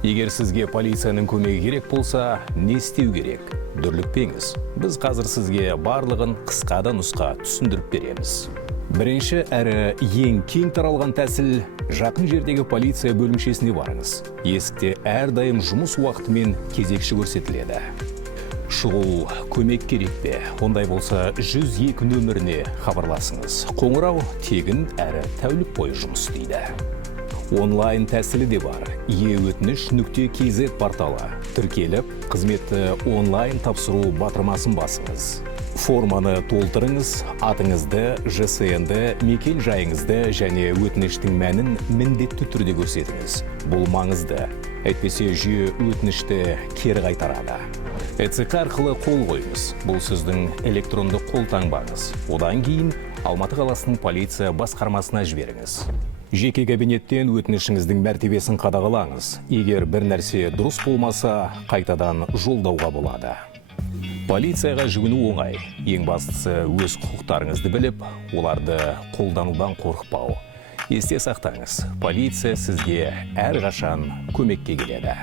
Егер сізге полицияның көмегі керек болса, не істеу керек? Дүрлікпеңіз. Біз қазір сізге барлығын қысқада нұсқа түсіндіріп береміз. Бірінші әрі ең кең таралған тәсіл жақын жердегі полиция бөлімшесіне барыңыз. Есікте әрдайым жұмыс уақытымен кезекші көрсетіледі. Шұғыл көмек керек пе? Ондай болса 102 нөміріне хабарласыңыз. Қоңырау тегін әрі тәулік бойы жұмыс істейді. Онлайн тәсілі де бар. e-өтініш.kz порталы. Тіркеліп, қызметті онлайн тапсыру батырмасын басыңыз. Форманы толтырыңыз, атыңызды, ЖСН-ді, мекен жайыңызды және өтініштің мәнін міндетті түрде көрсетіңіз. Бұл маңызды. Әйтпесе жүйе өтінішті кері қайтарады. ЭЦК арқылы қол қойыңыз. Бұл сіздің электронды қолтаңбаңыз. Одан кейін Алматы қаласының полиция басқармасына жіберіңіз. Жеке кабинеттен өтінішіңіздің мәртебесін қадағалаңыз. Егер бір нәрсе дұрыс болмаса, қайтадан жолдауға болады. Полицияға жүгіну оңай. Ең бастысы өз құқықтарыңызды біліп, оларды қолданудан қорықпау. Есте сақтаңыз, полиция сізге әрқашан көмекке келеді.